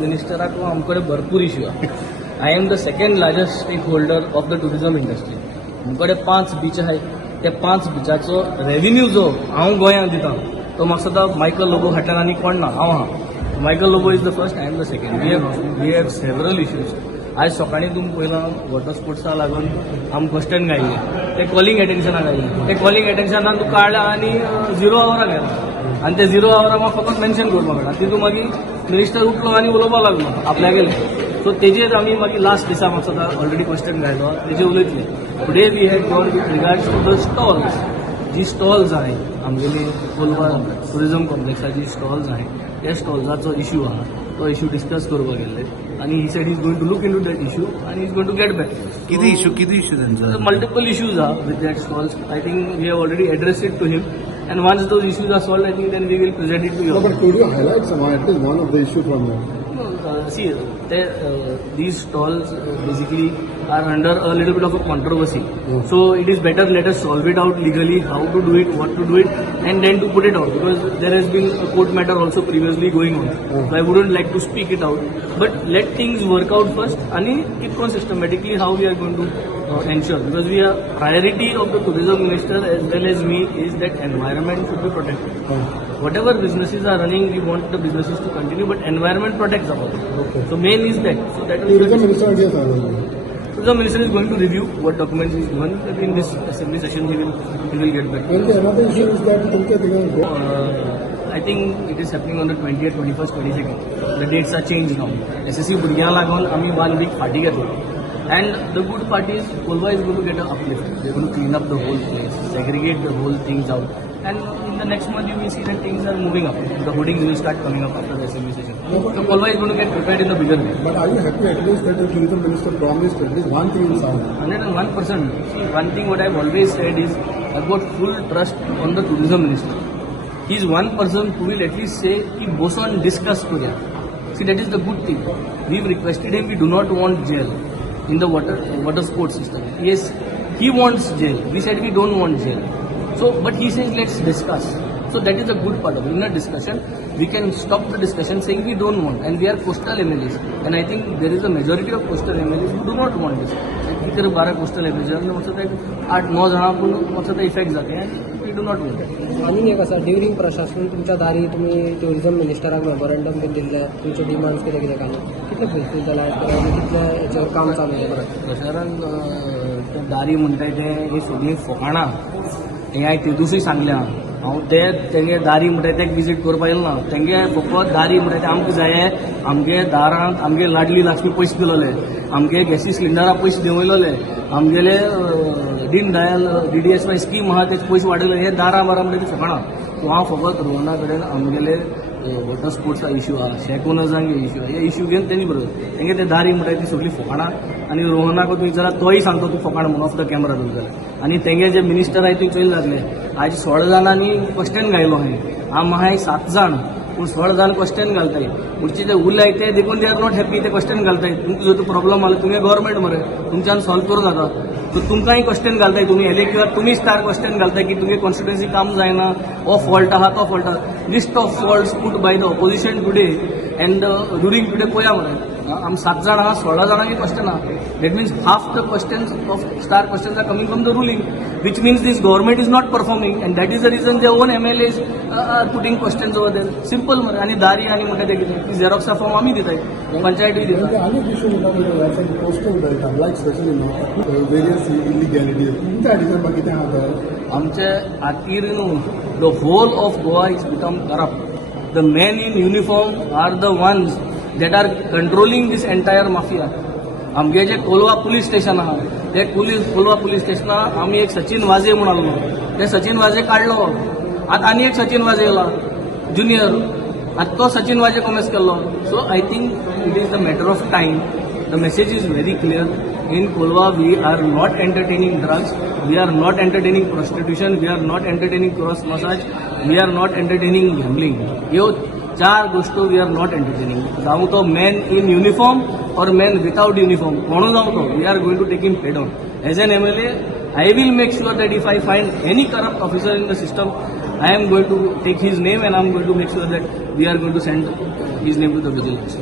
मिनिस्टराक आमकडे भरपूर इश्यू आहे. I am the second largest stakeholder of the tourism industry. आमकडे 5 beach आहेत. त्या 5 बिचाचो रेव्हेन्यू जो हांव गोंयांत दिता तो म्हाका सद्दां मायकल लोबो फाटल्यान आनी कोण ना, हांव आहा. Michael Lobo is the first, I am the second. We have several issues. आज सकाळीं तुमी पळयलां वॉटर स्पोर्ट्सा लागून आमकां क्वेश्चन घायले, ते कॉलिंग एटेन्शनाक घायले. ते कॉलिंग एटेन्शनान तूं काडला आनी 0 आवराक गेला आनी ते 0 आवराक म्हाका फकत मेन्शन करपाक मेळटा. तितून मागीर मिनिस्टर उठलो आनी उलोवपाक लागलो आपल्या गेले. सो तेजेर आमी मागीर लास्ट दिसा म्हाका सद्दां ऑलरेडी क्वेश्चन घायलो, तेजे उलयतले. Today we had gone with regards to the stalls. जी स्टॉल्स आहे आमगेली कोलवा टुरिझम कॉम्प्लेक्साची स्टॉल्स आहे, त्या स्टॉल्साचो इश्यू आहा तो इश्यू डिस्कस करपाक गेल्ले आनी he said is going to look into that issue आनी is going to get back. किती इश्यू त्यांचा? मल्टिपल इश्यूज आहा with that stalls. I think we have already address it to him and once those issues are solved, I think then we will present it to you. No, but could you highlight some, at least one of the issue from there? See, these stalls basically are under a little bit of a controversy. So it is better let us solve it out legally, how to do it, what to do it, and then to put it out, because there has been a court matter also previously going on. So I wouldn't like to speak it out, but let things work out first and keep on systematically how we are going to ensure, because we are priority of the tourism minister as well as me is that environment should be protected. Whatever businesses are running, we want the businesses to continue, but environment protects about it. Okay. So main is that. So that is Tourism Minister again, sir. Tourism minister is going to review what documents is given. In this assembly session, he will get back. And the another issue is that तुमके दिगां I think it is happening on the 20th, 21st, 22nd. The dates are changed now. SSC भुरग्यां लागून आमी 1 week फाटी घेतलो. And the good part is Kolva is going to get an uplift. They're going to clean up the whole place, segregate the whole things out. And in the next month you will see that things are moving up. The hoardings will start coming up after the assembly session. So Kolva is going to get prepared in the bigger way. But are you happy at least that the tourism minister promised at least one thing in sound? 101%. See, one thing what I've always said is I've got full trust on the tourism minister. He's one person who will at least say, "Ki boss on discuss Korea." See, that is the good thing. We've requested him. We do not want jail in the water sports system. Yes, he wants jail. We said we don't want jail. So, but he says let's discuss. So that is the good part of it. In a discussion, we can stop the discussion saying we don't want, and we are coastal MLAs. And I think there is a majority of coastal MLAs who do not want this. इतर 12 coastal MLAs वचत 8-9 जाणां वचत effect जाते and we do not want that. आनी एक आसा during प्रशासन तुमच्या दारी तुमी टुरिझम मिनिस्टराक मेमोरंडम बीन दिल्ले तुमचे डिमांड्स कितें कितें काय कितले फुलफील जाला कितले हेचेर काम चालू आहे? प्रशासन ते दारी म्हणटाय ते ही सगळीं फकाणां हें हांवें ते दिसूय सांगल्या. हांव तेंगे दारी म्हणटाय तेक विजीट करपा येयलो ना. तेंगे फकत दारी म्हणटाय ते आमकां जाय आमगे दारांत आमगे लाडली लक्ष्मी पयशे दिलोले, आमगे गॅसी सिलिंडरा पयशे देंवयलोले, आमगेले दीन दयाल DDSY स्कीम आहा तेचे पयशे वाडयले. हे दारा मारा म्हणटा ते फकाणां. सो हांव फकत रोहना कडेन आमगेले वॉटर स्पोर्ट्सा इश्यू आहा, शेकोनजांगे इश्यू आहा, हे इश्यू घेवन तेणी बरोबर तेंगे ते दारी म्हणटाय ती सगळी फकाणां. आनी रोहनाक तुवें जाल्यार तोय सांगतो तूं फकाण म्हणून ऑफ द कॅमेरा जालें जाल्यार. आनी तेंगे जे मिनिस्टर आहाय थंय चोयले लागले. आज 16 जाणांनी क्वेश्चन घायलो हांवें. हांव हांवें 7 जाण पूण 16 जाण क्वेश्चन घालताय. पुढचे जे उरलाय ते देखून दे आर नॉट हॅपी. ते क्वेश्चन घालताय. तुमकां जर प्रॉब्लम आलो तुमगे गव्हर्मेंट मरे तुमच्यान सॉल्व करूं जाता. सो तुमकांय क्वेश्चन घालताय तुमी किंवा तुमी स्टार क्वेश्चन घालताय की तुमगे कॉन्स्टिट्युएन्सी काम जायना, हो फॉल्ट आहा तो फॉल्ट आहा. List of faults put by the opposition today and ruling today पळया मरे. आमी 7 जाण आहा, 16 जाणांगे क्वेश्चन आहा. That means half the questions of star questions are coming from the ruling, which means this government is not performing, and that is the reason their own MLAs are putting questions over there. Simple man. आणि दारी आणि म्हणटा ते कितें झेरॉक्सचा form आमी दिताय, पंचायतूय दिता. The other issue is that coastal belt, like especially now, various illegality. तुमच्या design कितें आहा तर आमचे खातीर न्हू the whole of Goa is become corrupt. The men in uniform are the ones that are controlling this entire mafia. आमगे जे Kolwa police station आहा ते कोलवा पुलीस स्टेशनार आमी एक सचिन वाजे म्हूण आहलो. ते सचिन वाजे काडलो. आतां आनी एक सचिन वाजे येयला ज्युनियर. आतां तो सचिन वाजे कॉमेस केल्लो. So I think it is the matter of time. The message is very clear. In Kolva, we are not entertaining drugs, we are not entertaining prostitution, we are not entertaining cross massage, we are not entertaining gambling. ह्यो 4 गोष्टी we are not entertaining. जावं तो man in uniform or man without uniform, कोणू जावं तो, we are going to take him head on. As an MLA, I will make sure that if I find any corrupt officer in the system, I am going to take his name and I am going to make sure that we are going to send his name to the vigilance.